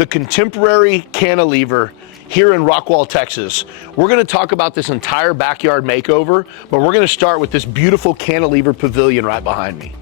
the contemporary cantilever here in Rockwall, Texas. We're gonna talk about this entire backyard makeover, but we're gonna start with this beautiful cantilever pavilion right behind me.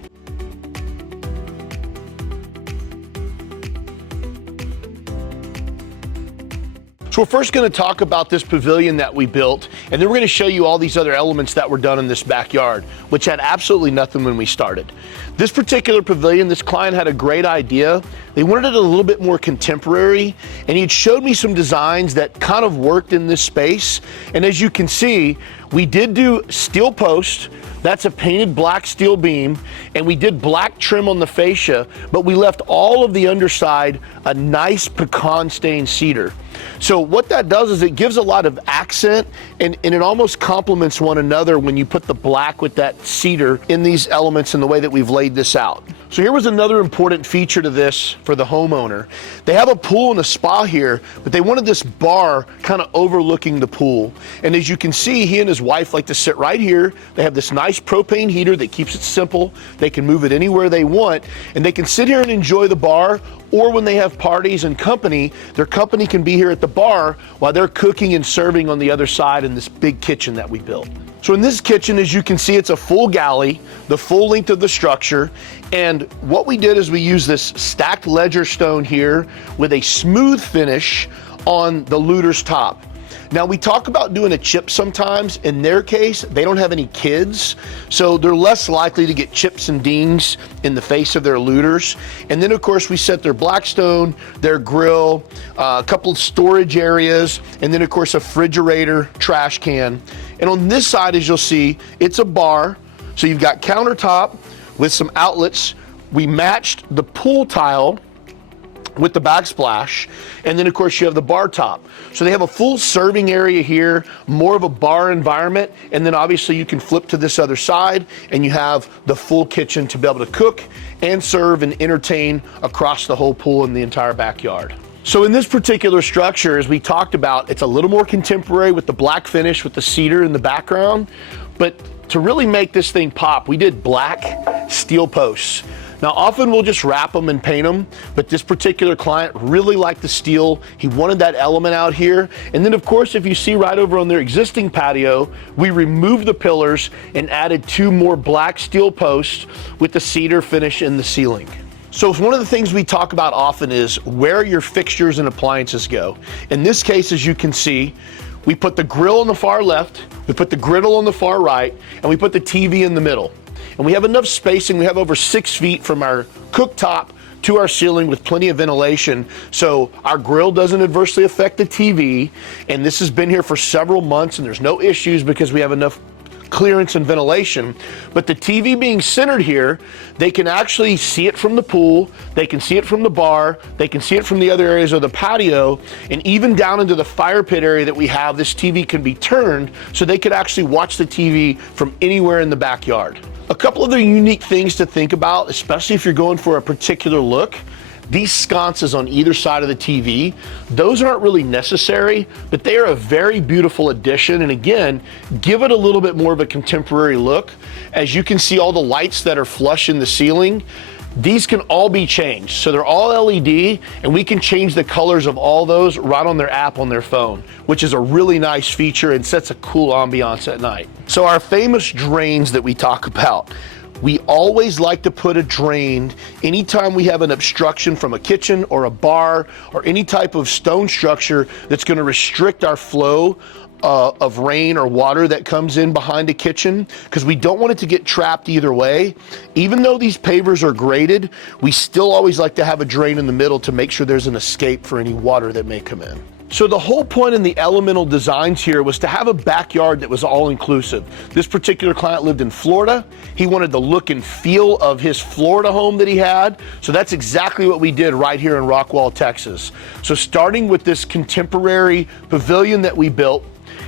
So we're first gonna talk about this pavilion that we built, and then we're gonna show you all these other elements that were done in this backyard, which had absolutely nothing when we started. This particular pavilion, this client had a great idea. They wanted it a little bit more contemporary, and he had showed me some designs that kind of worked in this space. And as you can see, we did do steel post. That's a painted black steel beam, and we did black trim on the fascia, but we left all of the underside a nice pecan stained cedar. So what that does is it gives a lot of accent, and it almost complements one another when you put the black with that cedar in these elements in the way that we've laid this out. So here was another important feature to this for the homeowner. They have a pool and a spa here, but they wanted this bar kind of overlooking the pool. And as you can see, he and his wife like to sit right here. They have this nice propane heater that keeps it simple. They can move it anywhere they want, and they can sit here and enjoy the bar, or when they have parties and company, their company can be here at the bar while they're cooking and serving on the other side in this big kitchen that we built. So in this kitchen, as you can see, it's a full galley, the full length of the structure. And what we did is we used this stacked ledger stone here with a smooth finish on the looter's top. Now we talk about doing a chip sometimes. In their case, they don't have any kids, so they're less likely to get chips and dings in the face of their looters. And then of course we set their Blackstone, their grill, a couple of storage areas, and then of course a refrigerator, trash can. And on this side, as you'll see, it's a bar. So you've got countertop with some outlets. We matched the pool tile with the backsplash, and then of course you have the bar top. So they have a full serving area here, more of a bar environment, and then obviously you can flip to this other side and you have the full kitchen to be able to cook and serve and entertain across the whole pool in the entire backyard. So in this particular structure, as we talked about, it's a little more contemporary with the black finish with the cedar in the background, but to really make this thing pop, we did black steel posts. Now, often we'll just wrap them and paint them, but this particular client really liked the steel. He wanted that element out here. And then of course, if you see right over on their existing patio, we removed the pillars and added 2 more black steel posts with the cedar finish in the ceiling. So one of the things we talk about often is where your fixtures and appliances go. In this case, as you can see, we put the grill on the far left, we put the griddle on the far right, and we put the TV in the middle. And we have enough spacing. We have over 6 feet from our cooktop to our ceiling with plenty of ventilation, so our grill doesn't adversely affect the TV. And this has been here for several months and there's no issues because we have enough clearance and ventilation. But the TV being centered here, they can actually see it from the pool, they can see it from the bar, they can see it from the other areas of the patio, and even down into the fire pit area that we have, this TV can be turned so they could actually watch the TV from anywhere in the backyard. A couple of the unique things to think about, especially if you're going for a particular look, these sconces on either side of the TV, those aren't really necessary, but they are a very beautiful addition. And again, give it a little bit more of a contemporary look. As you can see all the lights that are flush in the ceiling, these can all be changed. So they're all LED, and we can change the colors of all those right on their app on their phone, which is a really nice feature and sets a cool ambiance at night. So our famous drains that we talk about, we always like to put a drain anytime we have an obstruction from a kitchen or a bar or any type of stone structure that's going to restrict our flow of rain or water that comes in behind a kitchen, because we don't want it to get trapped either way. Even though these pavers are graded, we still always like to have a drain in the middle to make sure there's an escape for any water that may come in. So the whole point in the elemental designs here was to have a backyard that was all inclusive. This particular client lived in Florida. He wanted the look and feel of his Florida home that he had. So that's exactly what we did right here in Rockwall, Texas. So starting with this contemporary pavilion that we built,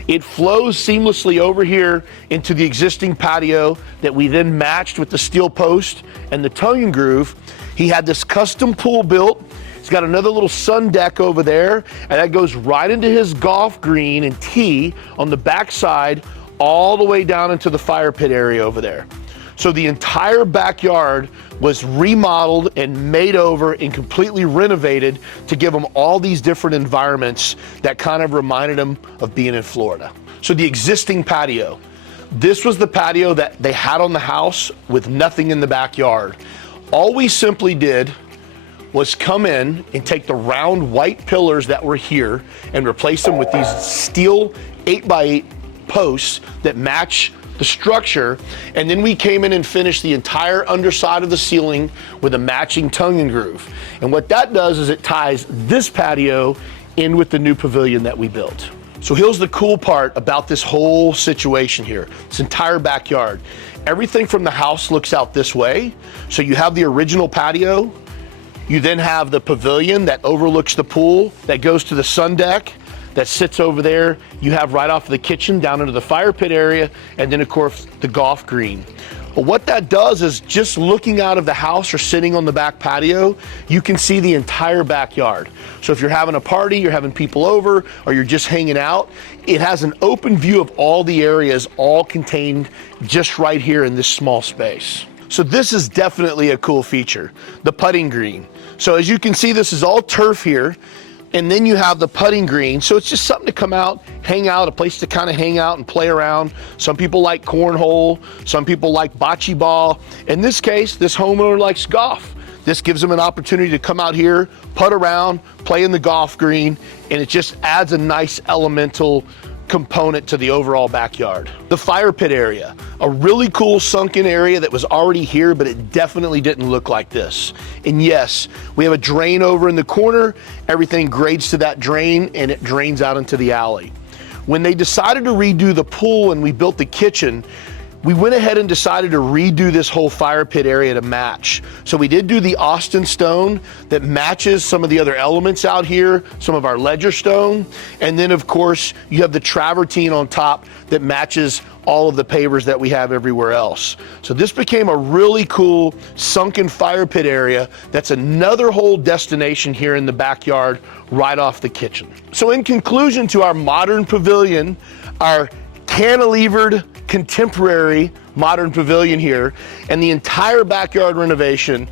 it flows seamlessly over here into the existing patio that we then matched with the steel post and the tongue groove. He had this custom pool built. He's got another little sun deck over there, and that goes right into his golf green and tee on the back side, all the way down into the fire pit area over there. So the entire backyard was remodeled and made over and completely renovated to give them all these different environments that kind of reminded them of being in Florida. So the existing patio, this was the patio that they had on the house with nothing in the backyard. All we simply did was come in and take the round white pillars that were here and replace them with these steel 8x8 posts that match the structure, and then we came in and finished the entire underside of the ceiling with a matching tongue and groove. And what that does is it ties this patio in with the new pavilion that we built. So here's the cool part about this whole situation here, this entire backyard. Everything from the house looks out this way. So you have the original patio, you then have the pavilion that overlooks the pool, that goes to the sun deck, that sits over there. You have right off the kitchen down into the fire pit area, and then of course the golf green. But what that does is just looking out of the house or sitting on the back patio, you can see the entire backyard. So if you're having a party, you're having people over, or you're just hanging out, it has an open view of all the areas, all contained just right here in this small space. So this is definitely a cool feature, the putting green. So as you can see, this is all turf here. And then you have the putting green. So it's just something to come out, hang out, a place to kind of hang out and play around. Some people like cornhole, some people like bocce ball. In this case, this homeowner likes golf. This gives them an opportunity to come out here, putt around, play in the golf green, and it just adds a nice elemental component to the overall backyard. The fire pit area, a really cool sunken area that was already here, but it definitely didn't look like this. And yes, we have a drain over in the corner. Everything grades to that drain and it drains out into the alley. When they decided to redo the pool and we built the kitchen, we went ahead and decided to redo this whole fire pit area to match. So we did do the Austin stone that matches some of the other elements out here, some of our ledger stone. And then of course, you have the travertine on top that matches all of the pavers that we have everywhere else. So this became a really cool sunken fire pit area. That's another whole destination here in the backyard, right off the kitchen. So in conclusion to our modern pavilion, our cantilevered contemporary modern pavilion here and the entire backyard renovation,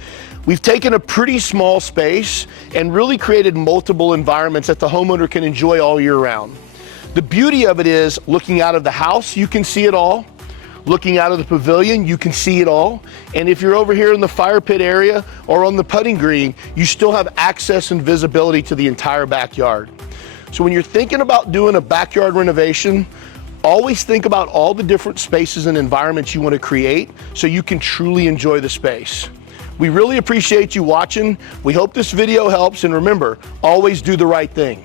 we've taken a pretty small space and really created multiple environments that the homeowner can enjoy all year round. The beauty of it is looking out of the house, you can see it all. Looking out of the pavilion, you can see it all. And if you're over here in the fire pit area or on the putting green, you still have access and visibility to the entire backyard. So when you're thinking about doing a backyard renovation, always think about all the different spaces and environments you want to create so you can truly enjoy the space. We really appreciate you watching. We hope this video helps, and remember, always do the right thing.